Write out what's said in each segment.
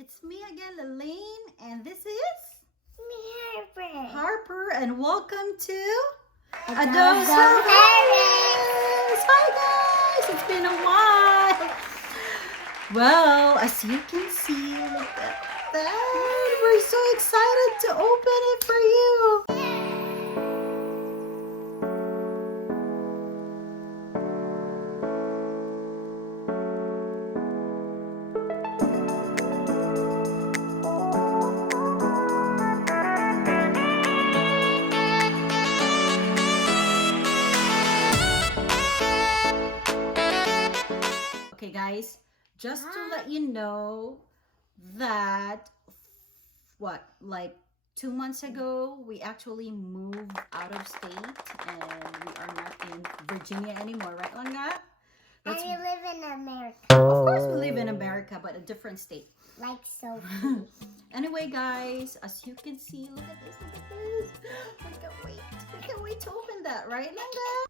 It's me again, Elaine, and this is Me, Harper, and welcome to Adults Adults Hi guys, it's been a while. Well, as you can see, look at that. We're so excited to open it for you. Okay guys, just to let you know that like 2 months ago we actually moved out of state and we are not in Virginia anymore, right Langa? And we live in America. Of course we live in America, but a different state. Like so. Anyway guys, as you can see, look at this. We can't wait to open that, right Langa?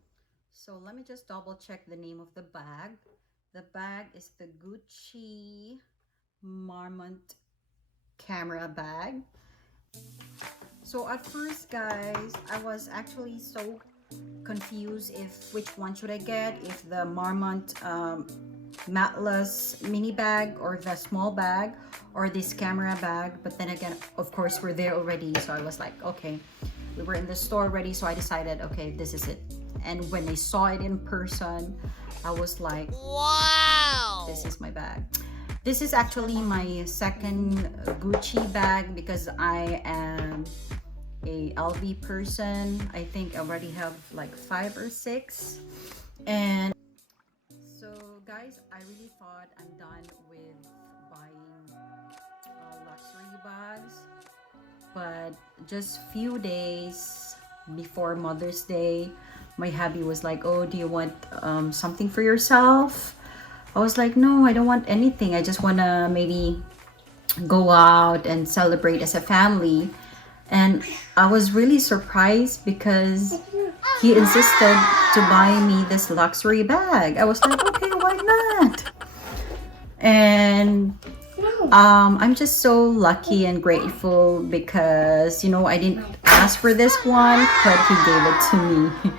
So let me just double check the name of the bag. The bag is the Gucci Marmont camera bag. So at first guys, I was actually so confused if which one should I get, if the Marmont Matelasse mini bag or the small bag or this camera bag. But then again, of course we're there already, so I was like, okay, we were in the store already, so I decided, okay, this is it. And when I saw it in person, I was like, wow, this is my bag. This is actually my second Gucci bag because I am a LV person. I think I already have like 5 or 6. And so guys, I really thought I'm done with buying luxury bags. But just few days before Mother's Day, my hubby was like, oh, do you want something for yourself? I was like, no, I don't want anything. I just want to maybe go out and celebrate as a family. And I was really surprised because he insisted to buy me this luxury bag. I was like, okay, why not? And I'm just so lucky and grateful because, you know, I didn't ask for this one, but he gave it to me.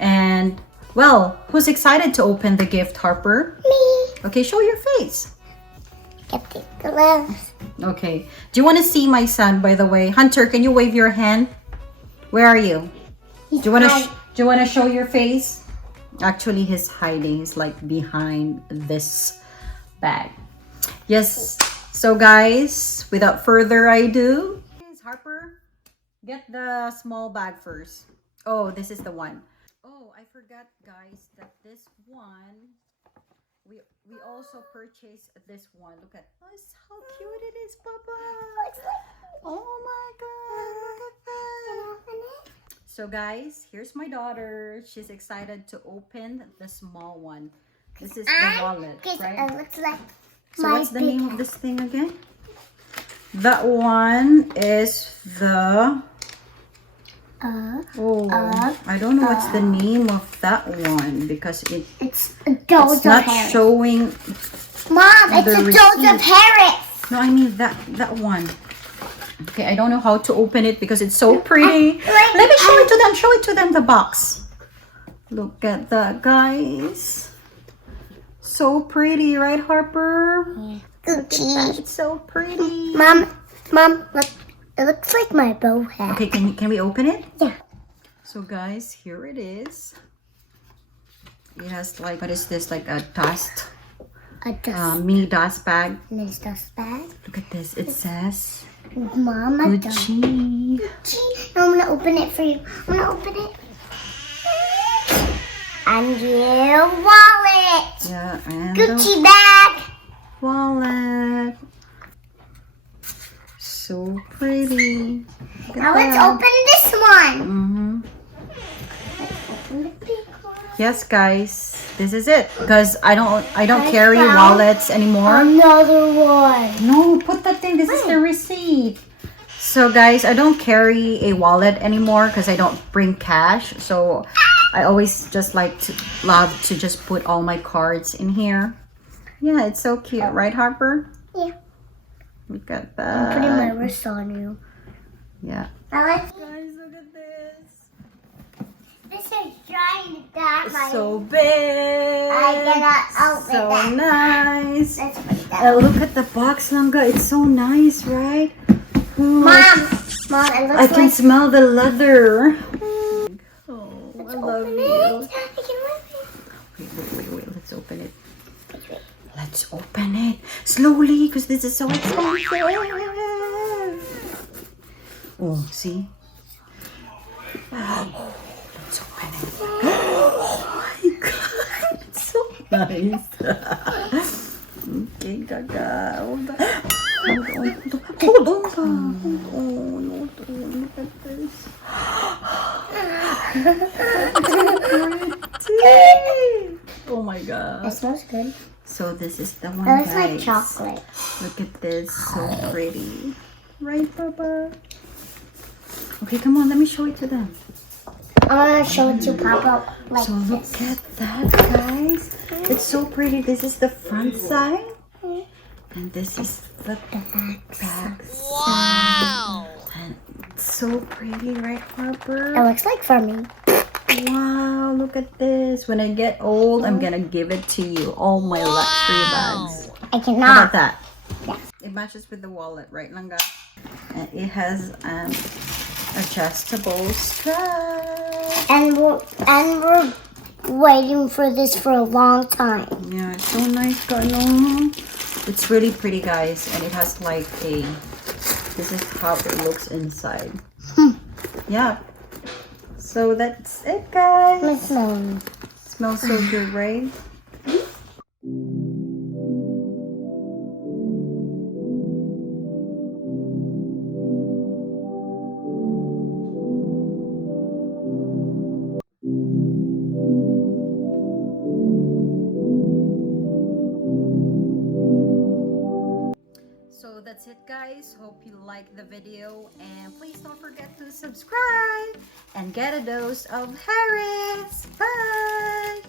And well, who's excited to open the gift, Harper? Me. Okay, show your face. Get the gloves. Okay. Do you want to see my son, by the way? Hunter, can you wave your hand? Where are you? Do you want to show your face? Actually, he's hiding. He's like behind this bag. Yes. So guys, without further ado, Harper, get the small bag first. Oh, this is the one. Oh, I forgot guys that this one, we also purchased this one. Look at this, how cute it is, Papa. Oh my god, look at that. So guys, here's my daughter. She's excited to open the small one. This is the wallet, right? It looks like so what's the name of this thing again? That one is the I don't know what's the name of that one because it's not showing. Mom, it's a dose of Paris. No, I mean that one. Okay, I don't know how to open it because it's so pretty. Let me show it to them. Show it to them, the box. Look at that, guys. So pretty, right, Harper? Yeah. Gucci. It's so pretty. Mom, look. It looks like my bow hat. Okay, can we open it? Yeah. So guys, here it is. It has like, what is this? Like a dust. A dust. Mini dust bag. This dust bag. Look at this. It says Mama Gucci. Gucci. I'm gonna open it for you. I'm gonna open it. And your wallet. Yeah, and Gucci bag. Wallet. So pretty. Now let's open this one. Open the big one. Yes, guys, this is it. Because I don't carry wallets anymore. Another one. No, put that thing. This is the receipt. So guys, I don't carry a wallet anymore because I don't bring cash. So I always just love to just put all my cards in here. Yeah, it's so cute, right, Harper? Yeah. Look at I'm putting my that. wrist on you. Yeah. Guys, Look at this. this is giant. That So big. I cannot open so that. nice. Let's put that. Look at the box, Langga. It's so nice, right? Ooh, Mom, it looks I can like. smell the leather. Oh, Let's I love open you. it. I can open Wait. Let's open it. it. Let's open it slowly because this is so expensive. Oh, see? Oh, let's open it. Oh my god, it's so nice. Okay, Gaga. Hold on. Look at this. Oh my god. It smells good. So this is the one, It looks guys. like chocolate. Look at this, so pretty. Right, Papa? Okay, come on, let me show it to them. I'm gonna show it to Papa like So look this. at that, guys. It's so pretty. This is the front side. And this is the back side. Wow! And it's so pretty, right, It Harper? looks like for me. Wow, look at this. When I get old, I'm gonna give it to you. All my luxury bags. I How cannot. about that? Yeah. It matches with the wallet, right, Langga? And it has adjustable strap. And we're waiting for this for a long time. Yeah, it's so nice, Carlo. It's really pretty, guys, and it has like a. This is how it looks inside. Yeah. So that's it, guys. It smells. Smells so good, right? So that's it, guys. Hope you like the video, and please don't forget to subscribe and get a dose of Harris. Bye.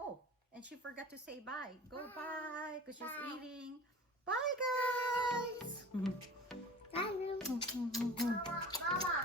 Oh, and she forgot to say bye. Go bye because she's eating. Bye, guys. Bye.